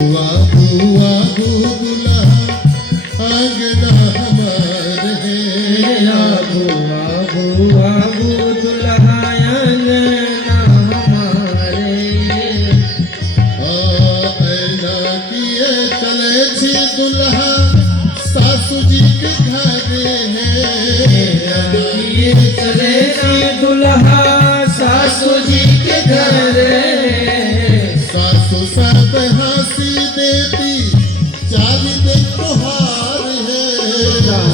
बाबू बाबू दुल्हा आंगना हमार है। बाबू बाबू बाबू दुल्हा आंगना हमारे। ऐना किए चले छी दुल्हा सासू जी के घरे है। किए चले छी दुल्हा सासू जी के घर। सासू सब हंसी देती चाल दे तोहार है।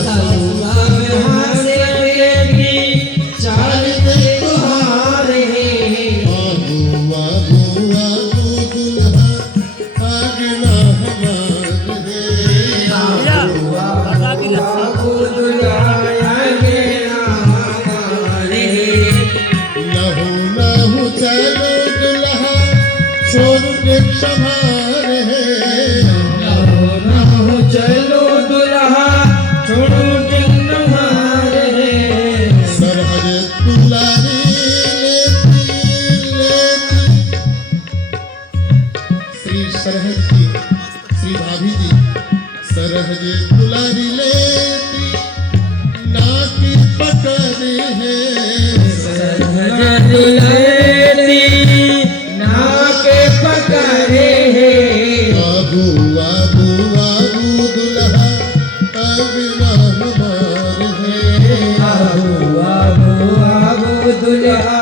सासू सब हंसे देती चाल दे तोहार है। बाबू बाबू बाबू दुल्हा आंगना हमार है। बाबू बाबू दुल्हा आंगना हमारे। लहू लहू चलो दुल्हा छोड़ के संभार है। लहो लहो चलो दुल्हा छोड़ो दिन हमारे। सरहद दुलारी लेती श्री सरहद की श्री भाभी जी सरहद दुलारी लेती नाकी पकड़े है। सरहद लेती नाके पकड़े है। बाबू बाबू बाबू दुल्हा आंगना हमार है। बाबू बाबू बाबू दुल्हा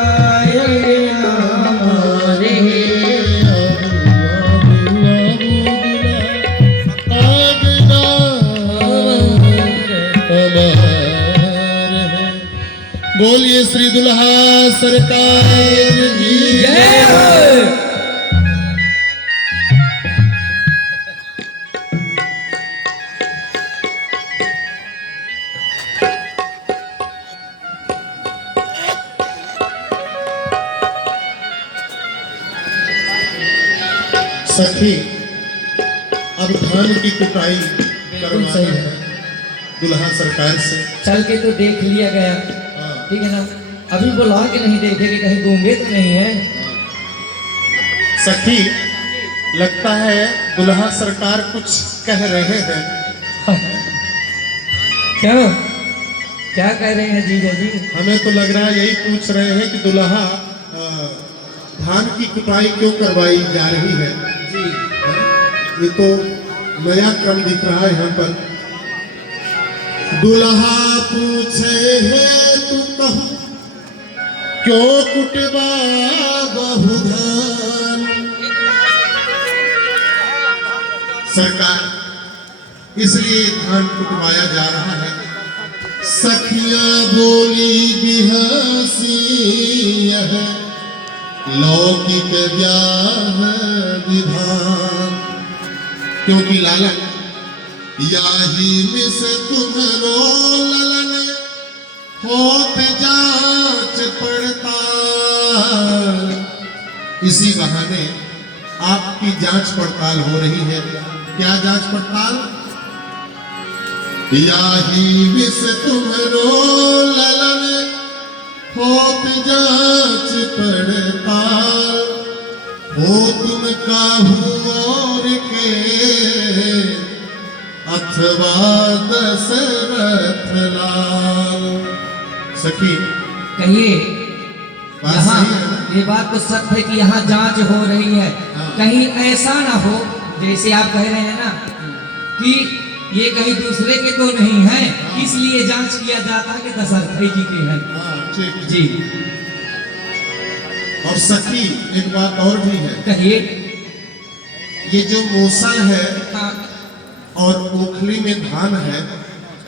आंगना हमारे। बोलिए श्री दुल्हा सरकार की जय हो। सखी अब धान की कुटाई बिल्कुल सही करवाना है। है दुल्हा सरकार से। चल के तो देख लिया गया, हाँ, ठीक है ना। अभी बुला के नहीं देखे कि कहीं गूंगे तो नहीं है। सखी लगता है दुल्हा सरकार कुछ कह रहे हैं। क्यों, क्या कह रहे हैं जीजा जी? हमें तो लग रहा है यही पूछ रहे हैं कि दुल्हा धान की कुटाई क्यों करवाई जा रही है। जी ये तो नया क्रम दिख रहा है यहाँ पर। दुल्हा पूछे है तू कहूँ क्यों कुटवा बहु धान। सरकार इसलिए धान कुटवाया जा रहा है। सखियां बोली बिहासी यह लौकिक ब्याह विधान। क्योंकि लालन याही मिस तुम्हारो ललन होत जांच पड़ताल। इसी बहाने आपकी जांच पड़ताल हो रही है। क्या जांच पड़ताल? याही मिस तुम्हारो ललन होत जांच पड़ताल। हो तुम काहू और के अथवा दशरथ लाल। सखी कहिए, बात यहाँ सही है ना? ये बात तो सत्य है कि यहाँ जांच हो रही है। हाँ। कहीं ऐसा ना हो जैसे आप कह रहे हैं ना कि ये कहीं दूसरे के तो नहीं है, हाँ। इसलिए जांच किया जाता है कि दशरथ जी के हैं। हाँ ठीक जी और सखी एक बात और भी है। कहिए। ये जो मूसल है हाँ, और ओखली में धान है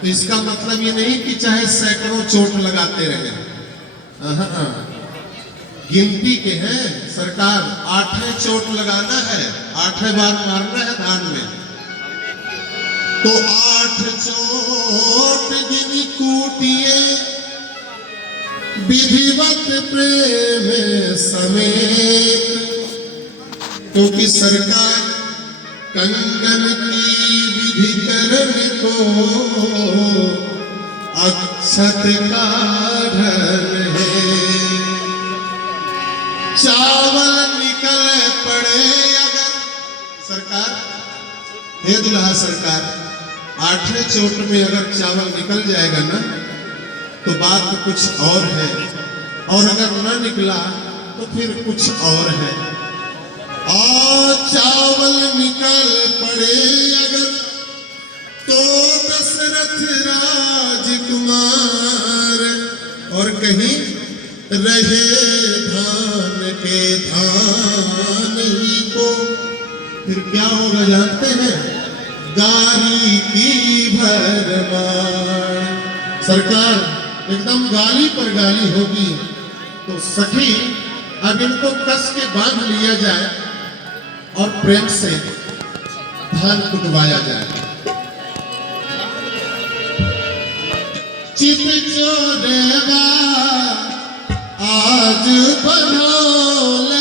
तो इसका मतलब ये नहीं कि चाहे सैकड़ों चोट लगाते रहे। गिनती के हैं सरकार। 8 चोट लगाना है, 8 बार मारना है धान में। तो 8 चोट गिनी कूटिए विधिवत प्रेम समेत। क्योंकि सरकार कंगन की विधिकरण को अक्षत का धन है। चावल निकल पड़े अगर सरकार सरकार, हे दुल्हा सरकार, आठवें चोट में अगर चावल निकल जाएगा ना तो बात कुछ और है, और अगर न निकला तो फिर कुछ और है। चावल निकल पड़े अगर तो दशरथ राजकुमार, और कहीं रहे धान के धान ही को, फिर क्या होगा जानते हैं? गाली की भरमार। सरकार एकदम गाली पर गाली होगी। तो सखी अब इनको कस के बांध लिया जाए और प्रेम से धान कुटवाया जाए। चित चोरवा आज बनोला